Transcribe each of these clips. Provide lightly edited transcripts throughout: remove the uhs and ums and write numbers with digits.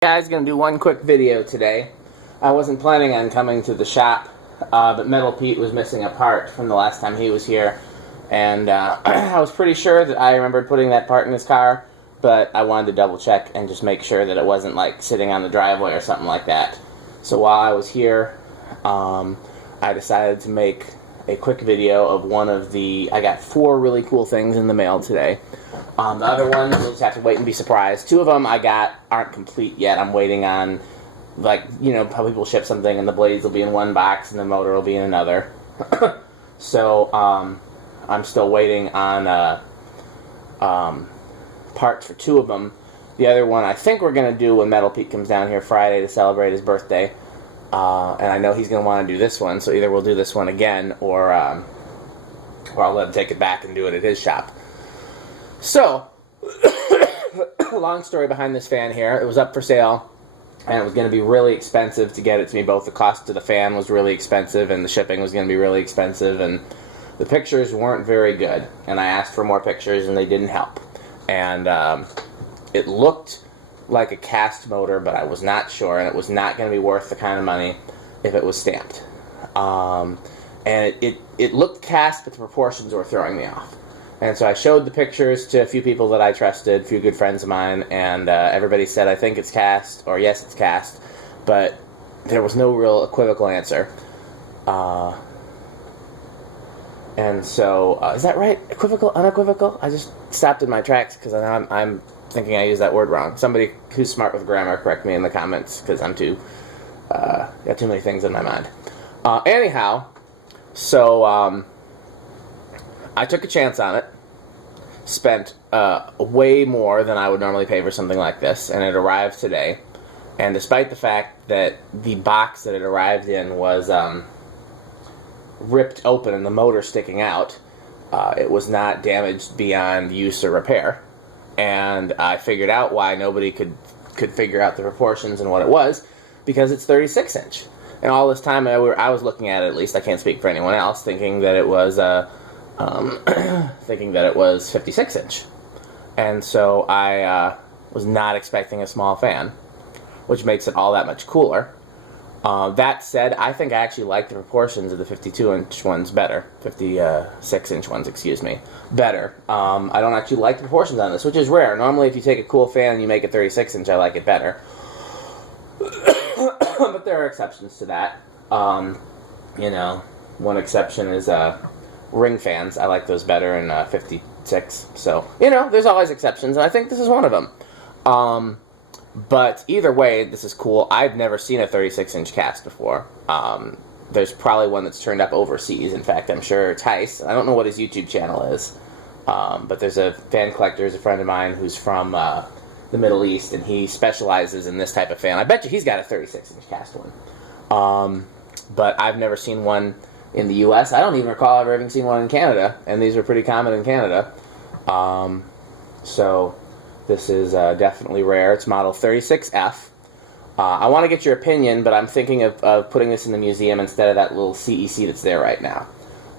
Guys, gonna do one quick video today. I wasn't planning on coming to the shop, but Metal Pete was missing a part from the last time he was here, and I was pretty sure that I remembered putting that part in his car, but I wanted to double check and just make sure that it wasn't like sitting on the driveway or something like that. So while I was here, I decided to make a quick video of one of the... I got 4 really cool things in the mail today. The other ones, you'll just have to wait and be surprised. 2 of them I got aren't complete yet. I'm waiting on, like, you know, how people ship something and the blades will be in one box and the motor will be in another. So, I'm still waiting on parts for 2 of them. The other one I think we're going to do when Metal Pete comes down here Friday to celebrate his birthday. And I know he's going to want to do this one, so either we'll do this one again or I'll let him take it back and do it at his shop. So, long story behind this fan here. It was up for sale, and it was going to be really expensive to get it to me. Both the cost of the fan was really expensive, and the shipping was going to be really expensive, and the pictures weren't very good. And I asked for more pictures, and they didn't help. And it looked like a cast motor, but I was not sure, and it was not going to be worth the kind of money if it was stamped. And it looked cast, but the proportions were throwing me off. And so I showed the pictures to a few people that I trusted, a few good friends of mine, and everybody said, I think it's cast, or yes, it's cast, but there was no real equivocal answer. And so, is that right? Equivocal? Unequivocal? I just stopped in my tracks because I'm thinking I used that word wrong. Somebody who's smart with grammar, correct me in the comments, because I'm got too many things in my mind. Anyhow, so, I took a chance on it, spent way more than I would normally pay for something like this, and it arrived today. And despite the fact that the box that it arrived in was ripped open and the motor sticking out, it was not damaged beyond use or repair. And I figured out why nobody could figure out the proportions and what it was, because it's 36 inch. And all this time I was looking at it, at least, I can't speak for anyone else, thinking that it was... thinking that it was 56 inch. And so I was not expecting a small fan, which makes it all that much cooler. That said, I think I actually like the proportions of the 52-inch ones better. 56-inch ones, excuse me, better. I don't actually like the proportions on this, which is rare. Normally, if you take a cool fan and you make it 36-inch, I like it better. But there are exceptions to that. You know, one exception is... ring fans. I like those better in 56. So, you know, there's always exceptions, and I think this is one of them. But either way, this is cool. I've never seen a 36-inch cast before. There's probably one that's turned up overseas. In fact, I'm sure Tice, I don't know what his YouTube channel is, but there's a fan collector, a friend of mine who's from the Middle East, and he specializes in this type of fan. I bet you he's got a 36-inch cast one. But I've never seen one in the U.S. I don't even recall ever having seen one in Canada, and these are pretty common in Canada. So this is definitely rare. It's model 36F. I want to get your opinion, but I'm thinking of putting this in the museum instead of that little CEC that's there right now.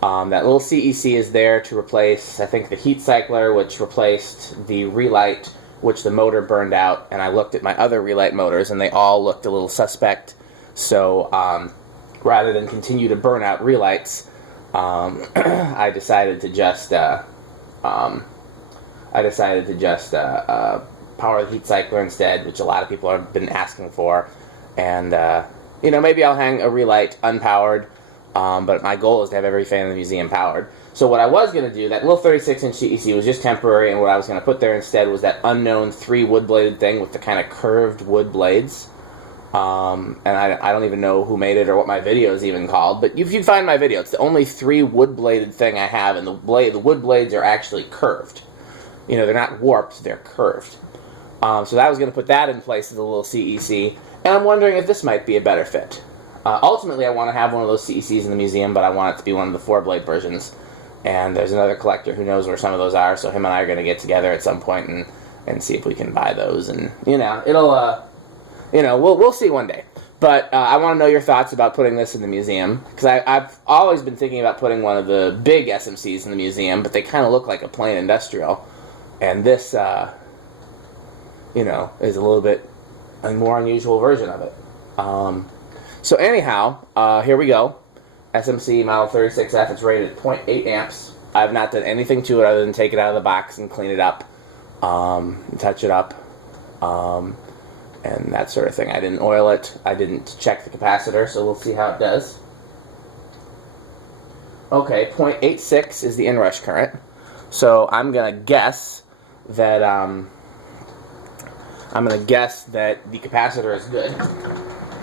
That little CEC is there to replace, I think, the heat cycler, which replaced the relight, which the motor burned out, and I looked at my other relight motors, and they all looked a little suspect. So, rather than continue to burn out relights, I decided to just power the heat cycler instead, which a lot of people have been asking for. And you know, maybe I'll hang a relight unpowered, but my goal is to have every fan in the museum powered. So what I was going to do, that little 36-inch CEC was just temporary, and what I was going to put there instead was that unknown 3 wood-bladed thing with the kind of curved wood blades. And I don't even know who made it or what my video is even called, but if you find my video, it's the only 3 wood-bladed thing I have, and the wood blades are actually curved. You know, they're not warped, they're curved. So I was going to put that in place as a little CEC, and I'm wondering if this might be a better fit. Ultimately, I want to have one of those CECs in the museum, but I want it to be one of the 4-blade versions, and there's another collector who knows where some of those are, so him and I are going to get together at some point and see if we can buy those, and, you know, it'll, you know, we'll see one day. But I want to know your thoughts about putting this in the museum, because I've always been thinking about putting one of the big SMCs in the museum, but they kind of look like a plain industrial. And this, you know, is a little bit a more unusual version of it. So anyhow, here we go. SMC model 36F. It's rated at 0.8 amps. I've not done anything to it other than take it out of the box and clean it up, touch it up, and that sort of thing. I didn't oil it. I didn't check the capacitor, so we'll see how it does. Okay, 0.86 is the inrush current. So I'm gonna guess that the capacitor is good.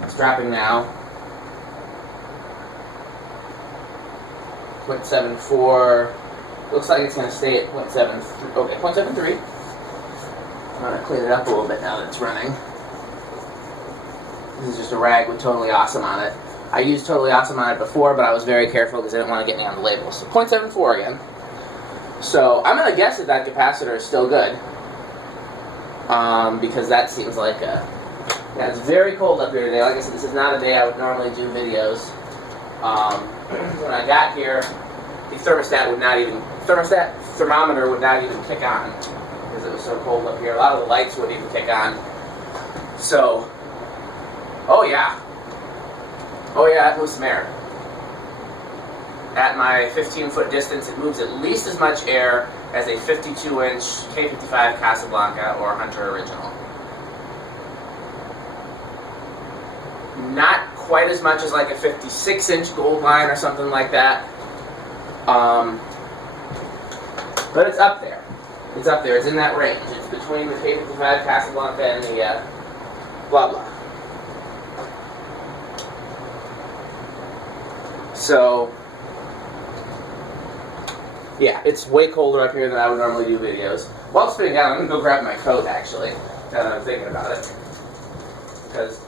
It's dropping now. 0.74. Looks like it's gonna stay at 0.73. Okay, 0.73. I'm gonna clean it up a little bit now that it's running. This is just a rag with Totally Awesome on it. I used Totally Awesome on it before, but I was very careful because I didn't want to get me on the label. So 0.74 again. So I'm going to guess that that capacitor is still good. Because that seems like a... Yeah, it's very cold up here today. Like I said, this is not a day I would normally do videos. When I got here, the thermometer would not even kick on because it was so cold up here. A lot of the lights wouldn't even kick on. So, oh yeah, it moves some air. At my 15-foot distance, it moves at least as much air as a 52-inch K55 Casablanca or Hunter Original. Not quite as much as like a 56-inch Gold Line or something like that. But it's up there. It's up there. It's in that range. It's between the K55 Casablanca and the blah blah. So, yeah, it's way colder up here than I would normally do videos. While it's spinning down, I'm going to go grab my coat, actually, now that I'm thinking about it. Because...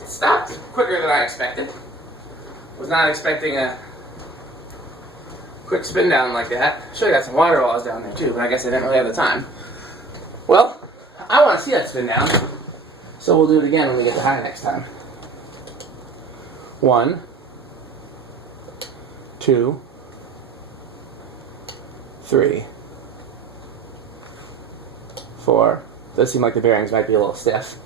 It stopped quicker than I expected. Was not expecting a quick spin down like that. Should have got some water while I was down there too, but I guess I didn't really have the time. Well, I want to see that spin down, so we'll do it again when we get to high next time. 1, 2, 3, 4. Does seem like the bearings might be a little stiff.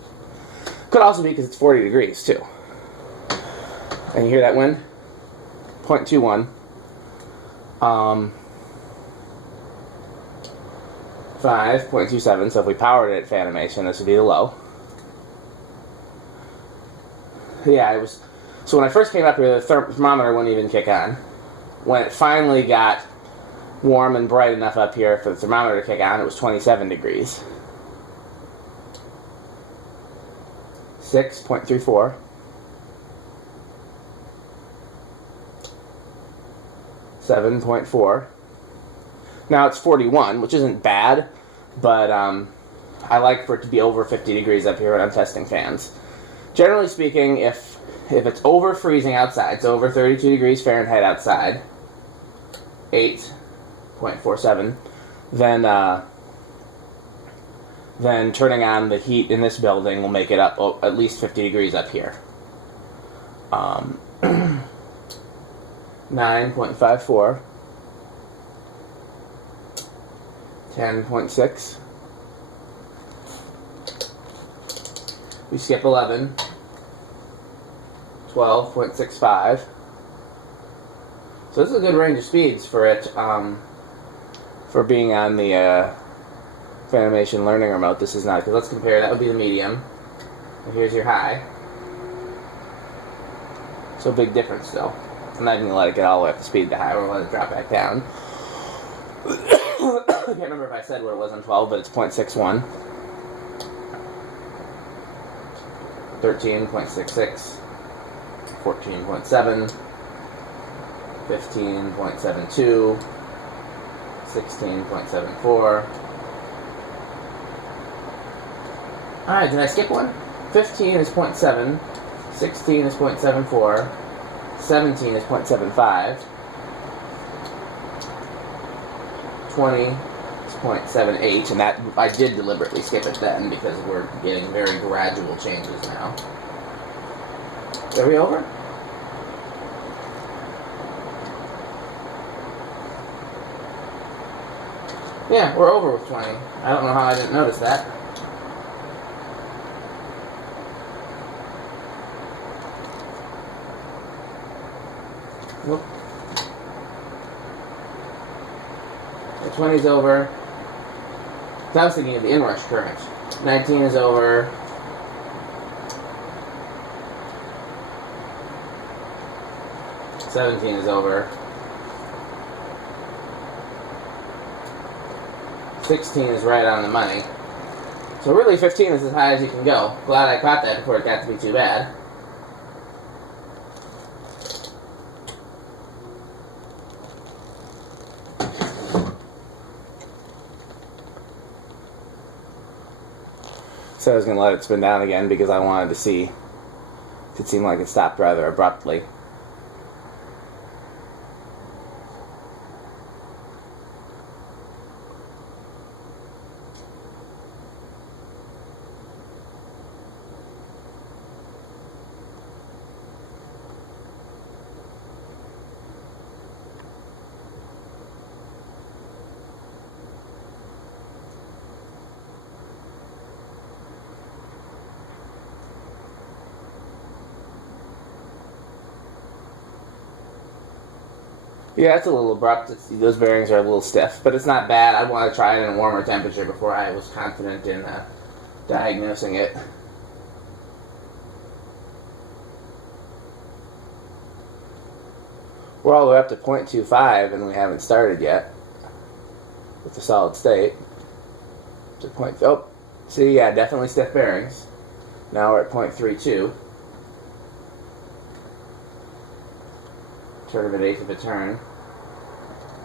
Could also be because it's 40 degrees, too. And you hear that wind? 0.21. 5.27, so if we powered it at Fanimation, this would be the low. Yeah, it was... So when I first came up here, the thermometer wouldn't even kick on. When it finally got warm and bright enough up here for the thermometer to kick on, it was 27 degrees. 6.34. 7.4. Now it's 41, which isn't bad, but I like for it to be over 50 degrees up here when I'm testing fans. Generally speaking, if it's over freezing outside, it's over 32 degrees Fahrenheit outside, 8.47, then turning on the heat in this building will make it up at least 50 degrees up here. 9.54, 10.6, we skip 11, 12.65. So this is a good range of speeds for it, for being on the Fanimation Learning Remote. This is not, because let's compare. That would be the medium. And here's your high. So big difference still. I'm not even going to let it get all the way up to speed to high. We're going to let it drop back down. I can't remember if I said what it was on 12, but it's 0.61. 13.66, 14.7, 15.72, 16.74. Alright, did I skip one? 15 is 0.7, 16 is 0.74, 17 is 0.75, 20 is 0.78, and that I did deliberately skip it then because we're getting very gradual changes now. Are we over? Yeah, we're over with 20. I don't know how I didn't notice that. Nope. The 20's over. So I was thinking of the inrush current. 19 is over. $17 is over. 16 is right on the money. So really 15 is as high as you can go. Glad I caught that before it got to be too bad. So I was going to let it spin down again because I wanted to see. It seemed like it stopped rather abruptly. Yeah, it's a little abrupt. Those bearings are a little stiff, but it's not bad. I'd want to try it in a warmer temperature before I was confident in diagnosing it. We're all the way up to 0.25 and we haven't started yet with the solid state. To oh, see, yeah, definitely stiff bearings. Now we're at 0.32. Turn of an eighth of a turn.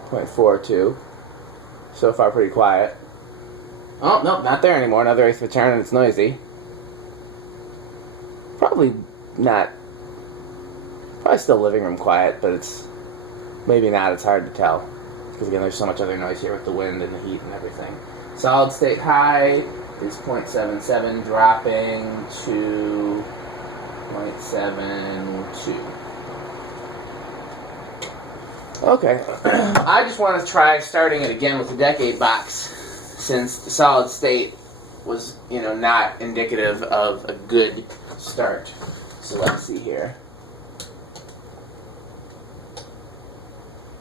0.42. So far pretty quiet. Oh, nope, not there anymore. Another eighth of a turn and it's noisy. Probably not. Probably still living room quiet, but it's maybe not. It's hard to tell. Because again, there's so much other noise here with the wind and the heat and everything. Solid state high is 0.77, dropping to 0.72. Okay, I just want to try starting it again with the decade box, since the solid state was, not indicative of a good start. So let's see here.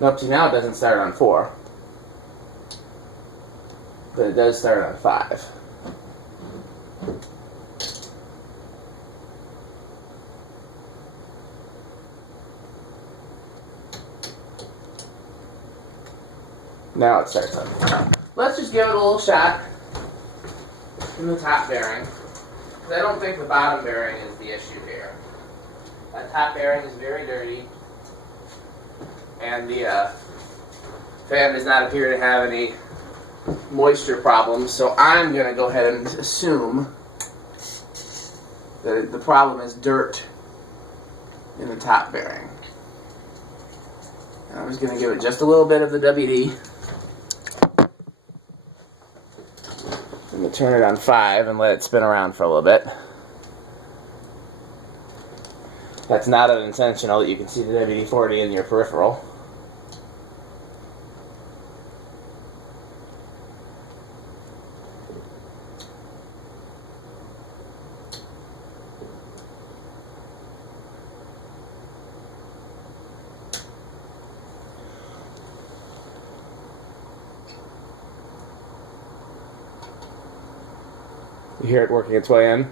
Nope, see now it doesn't start on 4, but it does start on 5. Now it starts on. Let's just give it a little shot in the top bearing, because I don't think the bottom bearing is the issue here. That top bearing is very dirty, and the fan does not appear to have any moisture problems, so I'm going to go ahead and assume that the problem is dirt in the top bearing. And I'm just going to give it just a little bit of the WD. I'm going to turn it on 5 and let it spin around for a little bit. That's not unintentional. You can see the WD-40 in your peripheral. You hear it working its way in?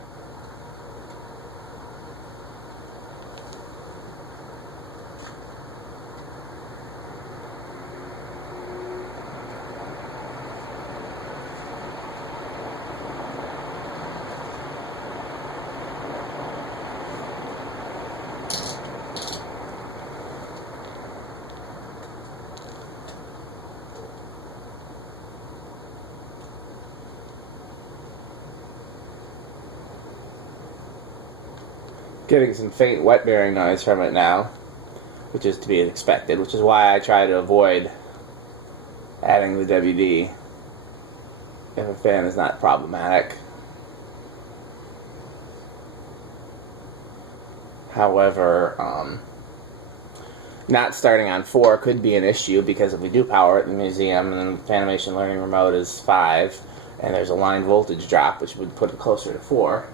getting some faint wet bearing noise from it now, which is to be expected, which is why I try to avoid adding the WD if a fan is not problematic. However, not starting on 4 could be an issue, because if we do power it in the museum and the Fanimation Learning Remote is 5 and there's a line voltage drop, which would put it closer to 4,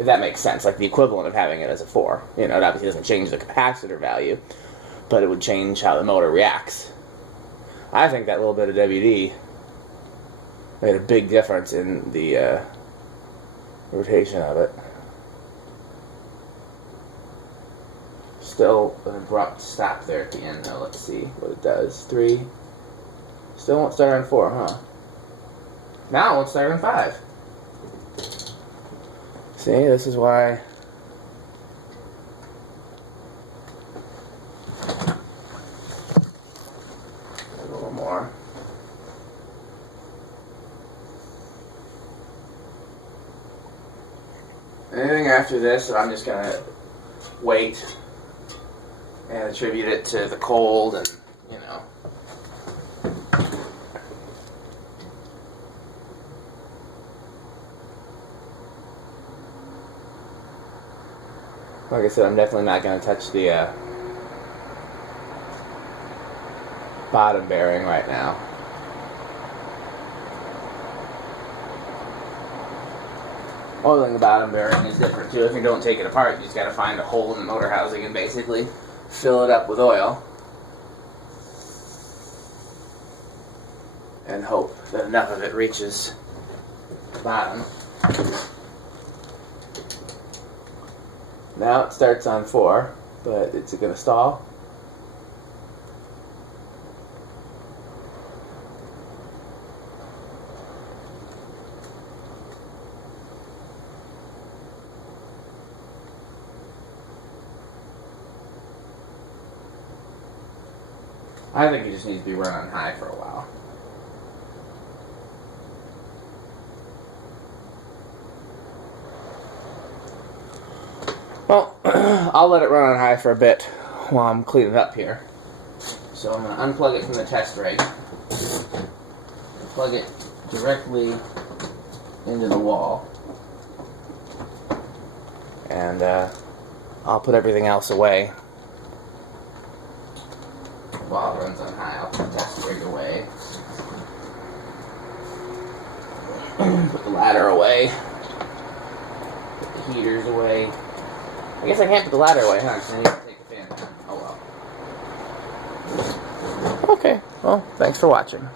if that makes sense, like the equivalent of having it as a 4. You know, it obviously doesn't change the capacitor value, but it would change how the motor reacts. I think that little bit of WD made a big difference in the rotation of it. Still an abrupt stop there at the end, though. Let's see what it does. 3. Still won't start on 4, huh? Now it won't start on 5. See, this is why. A little more. Anything after this, I'm just gonna wait and attribute it to the cold, and you know. Like I said, I'm definitely not going to touch the bottom bearing right now. Oiling the bottom bearing is different too. If you don't take it apart, you just got to find a hole in the motor housing and basically fill it up with oil and hope that enough of it reaches the bottom. Now it starts on 4, but is it going to stall? I think it just needs to be run on high for a while. Well, I'll let it run on high for a bit while I'm cleaning it up here. So I'm going to unplug it from the test rig, plug it directly into the wall, and I'll put everything else away. While it runs on high, I'll put the test rig away. Put the ladder away. Put the heaters away. I guess I can't put the ladder away, huh? Because I need to take the fan down. Oh well. Okay, well, thanks for watching.